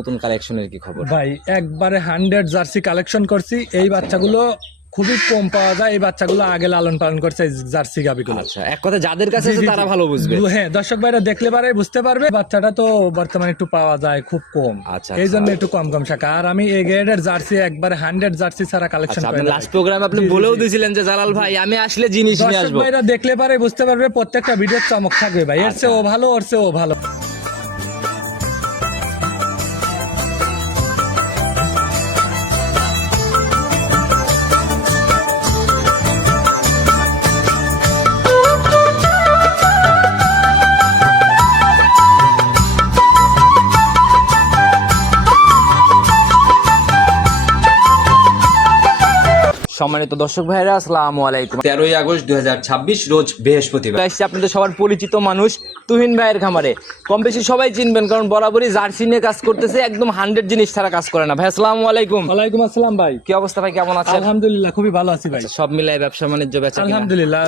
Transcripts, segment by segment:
নতুন কালেকশনের কি খবর ভাই? একবারে 100 জার্সি কালেকশন করছি। এই বাচ্চাগুলো খুবই কম পাওয়া যায়। এই বাচ্চাগুলো আগে লালন পালন করছে এই জার্সি গাবিগুলো। আচ্ছা, এক কথা যাদের কাছে আছে তারা ভালো বুঝবে। হ্যাঁ, দর্শক ভাইরা দেখলে পারে বুঝতে পারবে। বাচ্চাটা তো বর্তমানে একটু পাওয়া যায় খুব কম, আচ্ছা, এই জন্য একটু কম কম শাখা। আর আমি এই গ্রেডের জার্সি একবারে 100 জার্সি ছাড়া কালেকশন আচ্ছা, করি আপনি না। লাস্ট প্রোগ্রামে আপনি বলেও দিয়েছিলেন যে জালাল ভাই আমি আসলে জিনিস নিয়ে দর্শক আসবো। ভাইরা দেখলে পারে বুঝতে পারবে, প্রত্যেকটা ভিডিওর চমক থাকবে ভাই। এর চেয়ে ও ভালো, ওর চেয়ে ও ভালো। সম্মানিত দর্শক ভাইরা, আসসালামু আলাইকুম। 13ই আগস্ট 2026 রোজ বৃহস্পতিবার আসছে আপনাদের সবার পরিচিত মানুষ তুহিন ভাইয়ের খামারে। কম বেশি সবাই চিনবেন, কারণ বরাবরই জার্সি নিয়ে কাজ করতেছে। একদম 100 জিনিস ছাড়া কাজ করে না। ভাই আসসালামু আলাইকুম। ওয়ালাইকুম আসসালাম ভাই। কি অবস্থা ভাই, কেমন আছেন? আলহামদুলিল্লাহ খুবই ভালো আছি ভাই। সব মিলাই ব্যবসা বাণিজ্য বেচা কিনা? আলহামদুলিল্লাহ,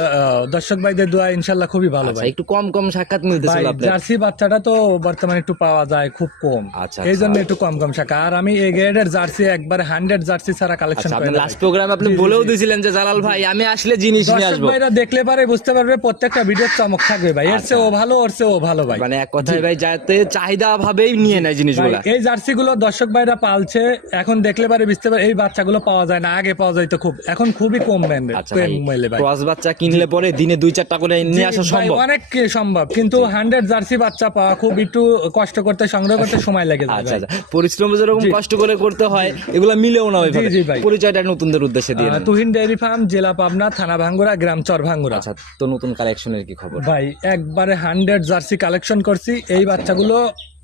দর্শক ভাইদের দোয়া ইনশাআল্লাহ খুবই ভালো ভাই। একটু কম কম সাক্ষাৎ মিলতেছিল ভাই, আপনার। জার্সি বাচ্চাটা তো বর্তমানে একটু পাওয়া যায় খুব কম, আচ্ছা, এই জন্য একটু কম কম শাখা। আর আমি এই গ্রেডের জার্সি একবারে 100 জার্সি ছাড়া কালেকশন আপনি করি না। লাস্ট প্রোগ্রামে আপনি বলেও দিয়েছিলেন যে জালাল ভাই আমি আসলে জিনিস নিয়ে দর্শক আসবো। ভাইরা দেখলে পারে বুঝতে পারবে, প্রত্যেকটা ভিডিওর চমক থাকবে ভাই। এর চেয়ে ও ভালো, ওর চেয়ে ও ভালো ভাই। মানে এক কথায় ভাই যাতে চাহিদা ভাবেই নিয়ে নেয় জিনিসগুলা। এই জার্সি গুলো দর্শক ভাইরা পালছে, এখন দেখলে পারে বুঝতে পারে এই বাচ্চাগুলো পাওয়া যায় না। আগে পাওয়া যায় তো খুব, এখন খুবই কম মেলে ভাই। ক্রস বাচ্চা কিনলে পরে দিনে 2-4টা করে নিয়ে আসা সম্ভব? অনেক সম্ভব, কিন্তু 100 জার্সি বাচ্চা পাওয়া খুব একটু কষ্ট করতে, সংগ্রহ করতে সময় লাগে যায়। আচ্ছা, পরিশ্রম যেরকম কষ্ট করে করতে হয় এগুলা মিলেও না ওইভাবে। জি ভাই। পরিচয়টা নতুনদের উদ্দেশ্যে দিয়ে দেন। তুহিন ডেইরি ফার্ম, জেলা পাবনা, থানা ভাঙ্গুরা, গ্রাম চর ভাঙ্গুরা। আচ্ছা, তো নতুন কালেকশনের কি খবর ভাই? একবারে 100 জার্সি কালেকশন করছি। এই বাচ্চাগুলো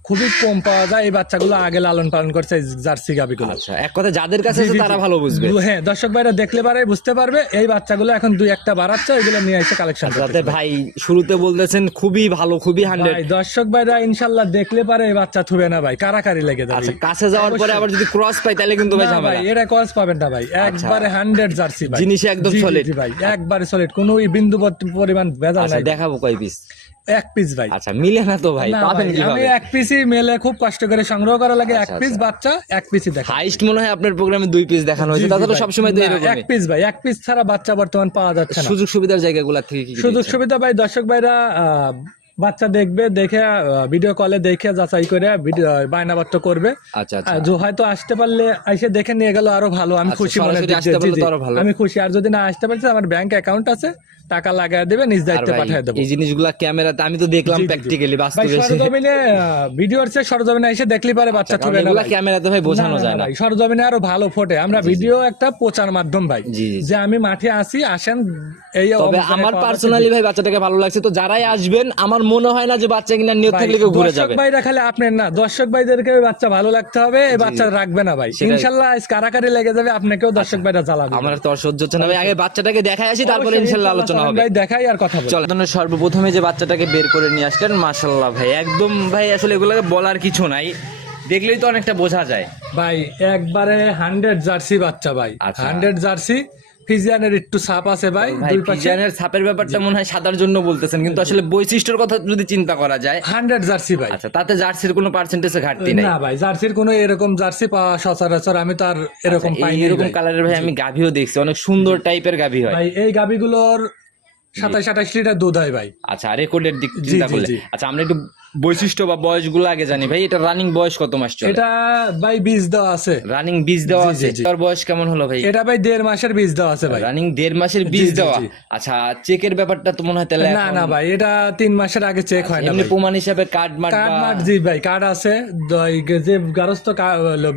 খুবই কম পাওয়া যায়। এই বাচ্চাগুলো আগে লালন পালন করছে এই জার্সি গাবিগুলো। আচ্ছা, এক কথা যাদের কাছে আছে তারা ভালো বুঝবে। হ্যাঁ, দর্শক ভাইরা দেখলে পারে বুঝতে পারবে। এই বাচ্চাগুলো এখন 2-1টা বাড়াচ্ছে, এগুলো নিয়ে এসে কালেকশন যাতে ভাই শুরুতে বলতেছেন খুবই ভালো, খুবই 100। দর্শক ভাইরা ইনশাআল্লাহ দেখলে পারে এই বাচ্চা থুবে না ভাই, কারাকারি লেগে যাবে। আচ্ছা, কাছে যাওয়ার পরে আবার যদি ক্রস পাই তাহলে কিন্তু ভাই না ঝামেলা। ভাই, এটা কস পাবেন না ভাই। একবারে 100 জার্সি ভাই, জিনিস একদম সলিড ভাই, একবারে সলিড, কোনো বিন্দু পরিমাণ ভেজাল আচ্ছা, নাই। দেখাবো কয় পিস? এক পিস ভাই। আচ্ছা, মিলে না তো ভাই, না পাবেন ভাই, কিভাবে? আমি এক পিসই মেলে খুব কষ্ট করে সংগ্রহ করা লাগে। এক পিস বাচ্চা এক পিসই দেখা। হাইস্ট মনে হয় আপনার প্রোগ্রামে 2 পিস দেখানো হয়েছে, তাহলে সবসময় তো এরকম। এক পিস ভাই, এক পিস ছাড়া বাচ্চা বর্তমান পাওয়া যাচ্ছে না। সুযোগ সুবিধার জায়গাগুলো থেকে কি সুযোগ সুবিধা ভাই, দর্শক ভাইরা বাচ্চা দেখবে, দেখে ভিডিও কলে দেখে যাচাই করে বায়নাবাট্য করবে। আচ্ছা, হয়তো আসতে পারলে এসে দেখে নিয়ে গেল আরো ভালো, আমি খুশি মনে। আমি খুশি। আর যদি না আসতে পারছে, আমার ব্যাংক অ্যাকাউন্ট আছে, টাকা লাগায় দেবে, নিজ দায়িত্বে পাঠিয়ে দেবো। এই জিনিসগুলা ক্যামেরাতে আমি তো দেখলাম প্র্যাকটিক্যালি বাস্তবে। সরজমিনে ভিডিওর চেয়ে সরজমিনে এসে দেখলে পারে বাচ্চা থুবে না। ক্যামেরাতে ভাই বোঝানো যায় না। সরজমিনে আরো ভালো ফোটে। আমরা ভিডিও একটা প্রচার মাধ্যম ভাই, যে আমি মাঠে আসি, আসেন। এই তবে আমার পার্সোনালি ভাই বাচ্চাটাকে ভালো লাগছে। তো যারাই আসবেন আমার মনে হয় না যে বাচ্চা কিনা নিয়ত থাকলে কেউ ঘুরে যাবে। দর্শক ভাইরা খালি আপনার না, দর্শক ভাইদেরকে বাচ্চা ভালো লাগতে হবে। এই বাচ্চা রাখবে না ভাই, ইনশাআল্লাহ আজ কারাকারি লেগে যাবে, আপনাকেও দর্শক ভাইরা জ্বালাবে। আমার তো আর সহ্য হচ্ছে না ভাই, আগে বাচ্চাটাকে দেখাই আসি, তারপরে ইনশাআল্লাহ আলোচনা হবে। ভাই দেখাই আর কথা বলি। চল, সর্বপ্রথমে যে বাচ্চাটাকে বের করে নিয়ে আসলেন, মাশাআল্লাহ ভাই, একদম ভাই আসলে এগুলোকে বলার কিছু নাই, দেখলেই তো অনেকটা বোঝা যায় ভাই। একবারে 100 জার্সি বাচ্চা ভাই, 100 জার্সি। ফিজিয়ানের একটু ছাপ আছে ভাই, দুই পাশে। ফিজিয়ানের ছাপের ব্যাপারটা মনে হয় সাদার জন্য বলতেছেন, কিন্তু আসলে বৈশিষ্ট্যের কথা যদি চিন্তা করা যায় 100 জার্সি ভাই। আচ্ছা, তাতে জার্সির কোনো পার্সেন্টেজে ঘাটতি নাই? না ভাই, জার্সির কোনো এরকম জার্সি পাওয়া সচরাচর আমি তো আর এরকম পাইনি। এরকম কালারের ভাই আমি গাভীও দেখছি, অনেক সুন্দর টাইপের গাভী হয় ভাই। এই গাভীগুলোর 27-28 লিটার দুধ হয় ভাই। আচ্ছা, রেকর্ডের দিক চিন্তা করলে। আচ্ছা, আমরা একটু বৈশিষ্ট্য বা বয়সগুলো আগে জানি ভাই। এটা রানিং বয়স কত মাস চলে? এটা ভাই বীজ দেওয়া আছে। রানিং বীজ দেওয়া আছে। তার বয়স কেমন হলো ভাই? এটা ভাই 1.5 মাসের বীজ দেওয়া আছে ভাই। রানিং 1.5 মাসের বীজ দেওয়া। আচ্ছা, চেকের ব্যাপারটা তো মনে হয় তাহলে না ভাই, এটা 3 মাসের আগে চেক হয় না। এমনি প্রমাণ হিসাবে কার্ড মার্ক জি ভাই, কার্ড আছে। যে গারস্থ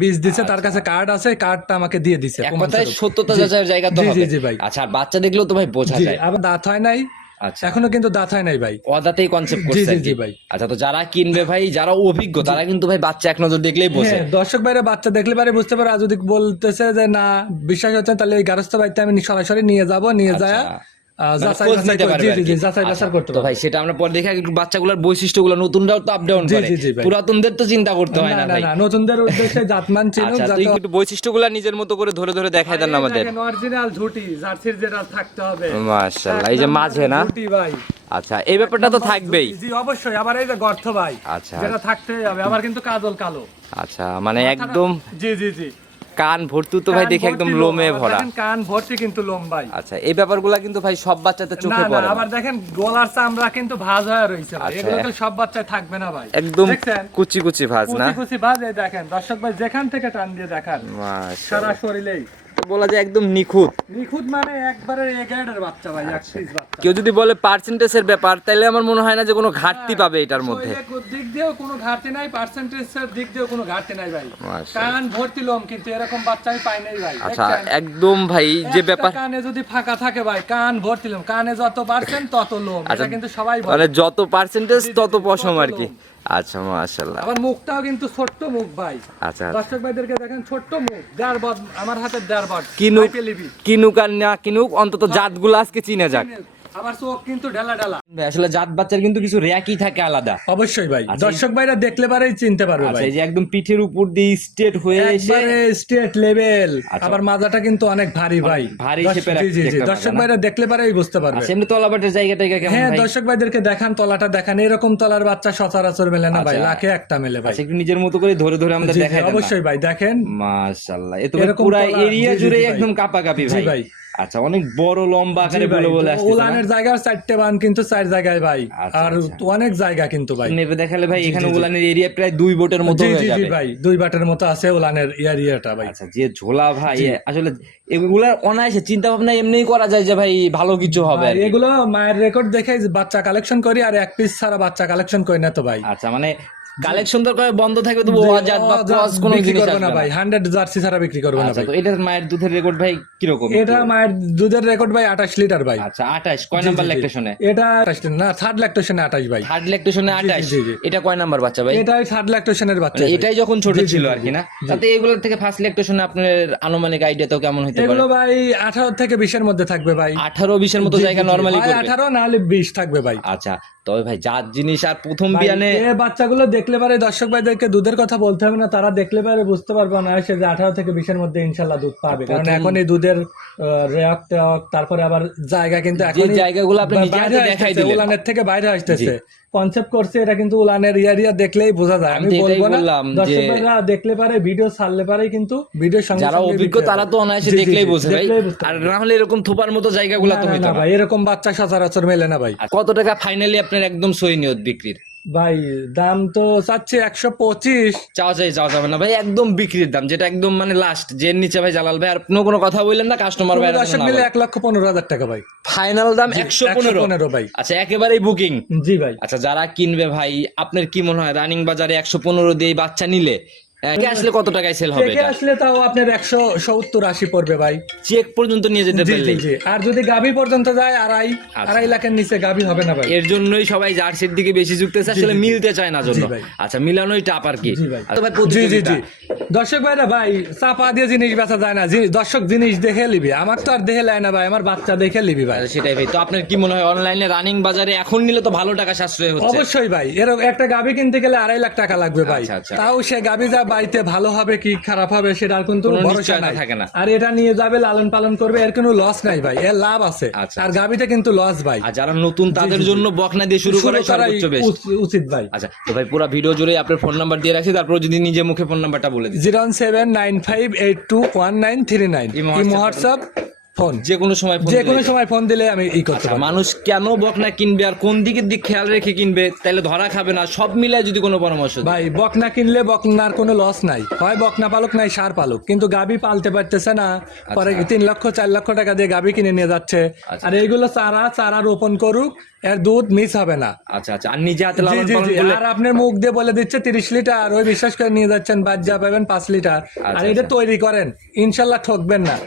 বীজ দিছে তার কাছে কার্ড আছে, কার্ডটা আমাকে দিয়ে দিছে। এক কথায় সত্যতা যাচাইয়ের জায়গা তো হবে। জি ভাই। আচ্ছা, বাচ্চা দেখলেও তো ভাই বোঝা যায়। আবার দাঁত হয় নাই। আচ্ছা, এখনো কিন্তু দাঁত হয় নাই ভাই, অদাতেই কনসেপ্ট করছে। জি ভাই। আচ্ছা, তো যারা কিনবে ভাই, যারা অভিজ্ঞ তারা কিন্তু ভাই বাচ্চা এক নজর দেখলেই বোঝে। দর্শক ভাইরা বাচ্চা দেখলে পারে বুঝতে পারে। আর যদি বলতেছে যে না বিশ্বাস হচ্ছে, তাহলে এই গারস্থ বাড়িতে আমি সরাসরি নিয়ে যাব, নিয়ে যায় যাচাই খোঁজ বাছাই নিতে পারবে আর কি। যাচাই বাছাই করতে তো পারবে। ভাই সেটা আমরা পরে দেখে একটু বাচ্চাগুলোর বৈশিষ্ট্যগুলো নতুনরাও তো আপ ডাউন করে, জি ভাই। পুরাতনদের তো চিন্তা করতে হয় না ভাই। না নতুনদের উদ্দেশ্যে জাতমান চিনুক আচ্ছা, তুই একটু বৈশিষ্ট্যগুলো নিজের মতো করে ধরে ধরে দেখাই দেন আমাদের। অরিজিনাল ঝুটি জার্সির যেটা থাকতে হবে মাশাআল্লাহ, এই যে মাঝে না, ঝুটি ভাই। আচ্ছা এই ব্যাপারটা তো থাকবেই। জি অবশ্যই, আবার এই যে গর্ত ভাই, আচ্ছা যেটা থাকতেই হবে, আবার কিন্তু কাজল কালো। আচ্ছা, মানে একদম জি কান ভর্তি তো ভাই, দেখে একদম লোমে ভরা। কান ভর্তি কিন্তু লোম ভাই। আচ্ছা, এই ব্যাপারগুলা কিন্তু ভাই সব বাচ্চাতে চোখে পড়ে না। আবার দেখেন গলার চামড়া কিন্তু ভাঁজ হয়ে রয়েছে ভাই, আচ্ছা। এগুলো তো সব বাচ্চায় থাকবে না ভাই। একদম দেখছেন কুচি কুচি ভাজ না, কুচি কুচি ভাঁজ। এই দেখেন দর্শক ভাই, যেখান থেকে টান দিয়ে দেখান সারা শরীরেই বলা যায় একদম নিখুঁত। নিখুঁত, মানে একবারে এ গ্রেডের বাচ্চা ভাই, এক পিস বাচ্চা। কেউ যদি বলে পার্সেন্টেজের ব্যাপার, তাহলে আমার মনে হয় না যে কোনো ঘাটতি পাবে এটার মধ্যে। শরীরের দিক দিয়েও কোনো ঘাটতি নাই, পার্সেন্টেজের দিক দিয়েও কোনো ঘাটতি নাই ভাই। মাশাআল্লাহ। কান ভর্তি লোম, কিন্তু এরকম বাচ্চা আমি পাই নাই ভাই। আচ্ছা, দেখছেন? একদম ভাই যে একটা ব্যাপার, কানে যদি ফাঁকা থাকে ভাই, কান ভর্তি লোম, কানে যত পার্সেন্ট তত লোম, আচ্ছা, এটা কিন্তু সবাই বলে। মানে যত পার্সেন্টেজ তত পশম তত আর কি। লোম। আচ্ছা মাশাআল্লাহ। আবার মুখটাও কিন্তু ছোট্ট মুখ ভাই। আচ্ছা, দর্শক ভাইদেরকে দেখেন, ছোট্ট মুখ, দেড় বদ, আমার হাতে দেড় বদ। কিনুক হাইপে লিবি। কিনুক আর না কিনুক, অন্তত জাতগুলো আজকে চিনে যাক। আবার চোখ কিন্তু ঢেলা ঢেলা। ভাই আসলে জাত বাচ্চার কিন্তু কিছু র্যাকই থাকে আলাদা। অবশ্যই ভাই, আচ্ছা, দর্শক ভাইরা দেখলে পারেই চিনতে পারবে আচ্ছা, ভাই। এই যে একদম পিঠের উপর দিয়ে স্ট্রেট হয়ে এসে একবারে স্টেট লেভেল। আচ্ছা। আবার মাজাটা কিন্তু অনেক ভারী ভাই, ভারী দর্শক- শেপের জি একটা মাজা দর্শক না? ভাইরা দেখলে পারেই বুঝতে পারবে। আচ্ছা, এমনি তলাবাটের জায়গাটা কেমন হ্যাঁ, ভাই? দর্শক ভাইদেরকে দেখান, তলাটা দেখান, এরকম তলার বাচ্চা সচরাচর মেলে না ভাই, আচ্ছা। লাখে একটা মেলে ভাই। আচ্ছা, একটু নিজের মতো করে ধরে ধরে আমাদের জি, জি, দেখাই দেন না? অবশ্যই ভাই, দেখেন মাশাআল্লাহ, এ তো ভাই এরকম পুরো তলা- এরিয়া জি, জি, জুড়ে ভাই। একদম কাপাকাপি জি ভাই। ভাই। আচ্ছা, অনেক বড় লম্বা আকারে জি ভাই, বলে বলে আসছে উলানের জায়গার 4টে বান কিন্তু 4 জায়গায় ভাই, আচ্ছা, আর আচ্ছা। অনেক জায়গা কিন্তু ভাই। নেবে দেখালে ভাই এখানে জি, জি। উলানের এরিয়া প্রায় 2 বোটের মতো জি হয়ে জি জি যাবে। ভাই, 2 বাটের মতো আছে উলানের এরিয়াটা ভাই। আচ্ছা, যে ঝোলা ভাই, আসলে এগুলা অনায়াসে চিন্তা ভাবনা এমনিই করা যায় যে ভাই ভালো কিছু হবে ভাই, আর কি। এগুলো মায়ের রেকর্ড দেখে বাচ্চা কালেকশন করি, আর এক পিস ছাড়া বাচ্চা কালেকশন করি না তো ভাই। আচ্ছা, মানে কালেকশন তো করে বন্ধ থাকবে, তবু অজাত বা ক্রস কোনো বিক্রি জিনিস করবো আসবে না না ভাই, 100 জার্সি ছাড়া বিক্রি করবো না আচ্ছা, ভাই। তো এটা মায়ের দুধের রেকর্ড ভাই কিরকম? এটা মায়ের দুধের রেকর্ড ভাই 28 লিটার ভাই। আচ্ছা, 28 কয় নাম্বার ল্যাকটেশনে? এটা 28 না, থার্ড ল্যাকটেশনে 28 ভাই। থার্ড ল্যাকটেশনে 28। জি, জি। এটা কয় নাম্বার বাচ্চা ভাই? এটাই থার্ড ল্যাকটেশনের বাচ্চা মানে ভাই। এটাই যখন ছোট জি, জি, ছিল জি, আর কি না? জি। তাতে এগুলোর থেকে ফার্স্ট ল্যাকটেশনে আপনার আনুমানিক আইডিয়া তো কেমন হতে পারে? এগুলো ভাই 18 থেকে 20 এর মধ্যে থাকবে ভাই। 18-20 এর মতো জায়গা নরমালি ভাই করবে। 18 না হলে 20 থাকবে ভাই। আচ্ছা, তবে ভাই জাত জিনিস আর প্রথম ভাই, বিয়ানে এ বাচ্চাগুলো দেখলে পারে, দর্শক ভাইদেরকে দুধের কথা বলতে হবে না, তারা দেখলে পারে বুঝতে পারবে না সে যে 18 থেকে 20 এর মধ্যে ইনশাল্লাহ দুধ পাবে, কারণ এখন এই দুধের রেয়াক টেয়াক, তারপরে আবার জায়গা কিন্তু যে এখন জায়গাগুলো আপনি নিজে হাতে দেখাই দিলেন, উলানের থেকে বাইরে আসতেছে, কনসেপ্ট করছে এটা কিন্তু উলানের এরিয়া দেখলেই বোঝা যায়। আমি আমি তো এটাই বলবো না, বললাম দর্শক যে ভাইরা দেখলে পারে, ভিডিও ছাড়লে পারে কিন্তু ভিডিওর সঙ্গে যারা সঙ্গে অভিজ্ঞ ভিডিও তারা তো অনায়াসে জি, জি, দেখলেই জি, বোঝে ভাই, দেখলেই বুঝতে আর পারবে। না হলে এরকম থোপার মতো জায়গাগুলো তো না, হইতো না না। ভাই, এরকম বাচ্চা সচরাচর মেলে না ভাই। আর কত টাকা ফাইনালি আপনার একদম সই নিয়ত বিক্রির? ভাই দাম তো চাচ্ছে 125। চাওয়া যাবে না ভাই, একদম বিক্রির দাম, যেটা একদম মানে লাস্ট, যে নিচে ভাই জালাল ভাই আর কোনো কথা বললেন না, কাস্টমার ভাই দর্শক মিলে 1,15,000 টাকা ভাই। ফাইনাল দাম 115। 115 ভাই। আচ্ছা, একেবারেই বুকিং। জি ভাই। আচ্ছা, যারা কিনবে ভাই, আপনার কি মনে হয় রানিং বাজারে 115 দিয়ে এই বাচ্চা নিলে আসলে কত টাকায় সেল হবে চেকে এটা? আসলে তাও আপনার 170-80 পড়বে ভাই। চেক পর্যন্ত নিয়ে যেতে জি জি পারলে জি, আর যদি গাভী পর্যন্ত যায় আড়াই লাখের নিচে গাভী হবে না ভাই। এর জন্যই সবাই জার্সির দিকে বেশি ঝুঁকতেছে, আসলে মিলতে চায় না জন্য। জি ভাই। আচ্ছা, মিলানোই টাপ আর কি। জি ভাই। আচ্ছা ভাই, জি জি প্রতিযোগিতা। জি, দর্শক ভাইরা ভাই, চাপা দিয়ে জিনিস বেচা যায় না, দর্শক জিনিস দেখে লিবি, আমার তো আর দেখে লাই না ভাই, আমার বাচ্চা দেখে লিবি ভাই। আচ্ছা, সেটাই ভাই। তো আপনার কি মনে হয় অনলাইনে রানিং বাজারে এখন নিলে তো ভালো টাকা সাশ্রয় হচ্ছে? অবশ্যই ভাই, এরকম একটা গাভী কিনতে গেলে 2.5 লাখ টাকা লাগবে ভাই। আচ্ছা, আচ্ছা। তাও সে গাভী যা বাড়িতে ভালো হবে কি খারাপ হবে সেটা আর কিন্তু কোনো ভরসা নিশ্চয়তা নাই। থাকে না। আর এটা নিয়ে যাবে, লালন পালন করবে, এর কোনো লস নাই ভাই, এর লাভ আছে। আচ্ছা, আর গাভীতে কিন্তু লস ভাই। আর যারা নতুন তাদের জন্য বকনা দিয়ে শুরু করাই সর্বোচ্চ বেশ। উচিত ভাই। আচ্ছা, তো ভাই পুরো ভিডিও জুড়ে আপনার ফোন নাম্বার দিয়ে রাখছি, তারপর যদি নিজে মুখে ফোন নাম্বারটা বলে দিন। 07958219939 ইমো হোয়াটসঅ্যাপ ফোন, যে কোনো সময় ফোন যে কোনো দিলেই। সময় ফোন দিলে আমি করতে আচ্ছা, পারবো। মানুষ কেন বকনা কিনবে আর কোন দিকের দিক খেয়াল রেখে কিনবে, তাহলে ধরা খাবে না, সব মিলায় যদি কোনো পরামর্শ দেন। ভাই, বকনা কিনলে বকনার কোনো লস নাই, হয় বকনা পালক নাই সার পালক, কিন্তু গাবি পালতে পারতেছে না, পরে 3 লক্ষ 4 লক্ষ টাকা দিয়ে গাবি কিনে নিয়ে যাচ্ছে। আর এইগুলো চারা রোপণ করুক, এর দুধ মিস হবে না। আচ্ছা আচ্ছা, আর নিজে হাতে জি লালন জি পালন জি, করলে আর আপনার মুখ দিয়ে বলে দিচ্ছে 30 লিটার, ওই বিশ্বাস করে নিয়ে যাচ্ছেন, বাদ যা পাবেন 5 লিটার। আর এটা তৈরি করেন, ইনশাল্লাহ ঠকবেন না।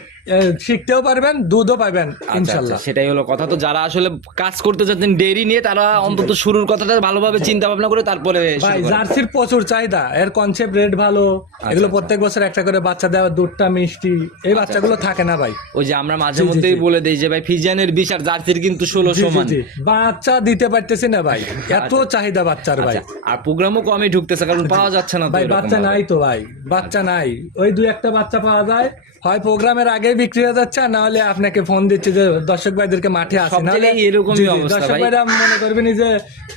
শিখতেও পারবেন, দুধও পাবেন ইনশাল্লাহ। সেটাই হলো কথা। তো যারা আসলে কাজ করতে চাচ্ছেন ডেইরি নিয়ে, তারা অন্তত শুরুর কথাটা ভালোভাবে চিন্তা ভাবনা করে তারপরে ভাই জার্সির প্রচুর চাহিদা, এর কনসেপ্ট রেট ভালো, এগুলো প্রত্যেক বছর একটা করে বাচ্চা দেওয়া, দুধটা মিষ্টি, এই বাচ্চাগুলো থাকে না ভাই। ওই যে আমরা মাঝে মধ্যেই বলে দেই যে ভাই ফিজিয়ানের 20 আর জার্সির কিন্তু 16 সমান। বাচ্চা দিতে পারতেছি না ভাই, এত চাহিদা বাচ্চার ভাই। আর প্রোগ্রামও কমই ঢুকতেছে কারণ পাওয়া যাচ্ছে না ভাই, বাচ্চা নাই তো ভাই, বাচ্চা নাই। ওই 2-1টা বাচ্চা পাওয়া যায়, হয় প্রোগ্রামের আগে বিক্রি হয়ে যাচ্ছে, না হলে আপনাকে ফোন দিচ্ছে যে দর্শক ভাইদেরকে মাঠে আসে, সব না জায়গায় এরকমই অবস্থা দর্শক ভাই। ভাইরা মনে করবেন যে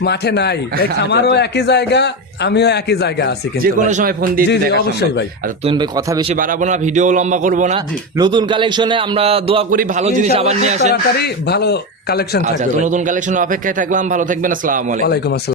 মাঠে নাই। এই খামারও একই জায়গা, আমিও একই জায়গা আছি, কিন্তু যে কোনো ভাই। সময় ফোন দিয়ে জি, জি, দেখা অবশ্যই সম্ভব। ভাই। আচ্ছা তুমি ভাই কথা বেশি বাড়াবো না, ভিডিও লম্বা করবো না, নতুন কালেকশনে আমরা দোয়া করি ভালো জিনিস আবার নিয়ে আসেন। তাড়াতাড়ি ভালো কালেকশন আচ্ছা, থাকবে তো ভাই। নতুন কালেকশনের অপেক্ষায় থাকলাম, ভালো থাকবেন, আসসালামু আলাইকুম। ওয়ালাইকুম আসসালাম।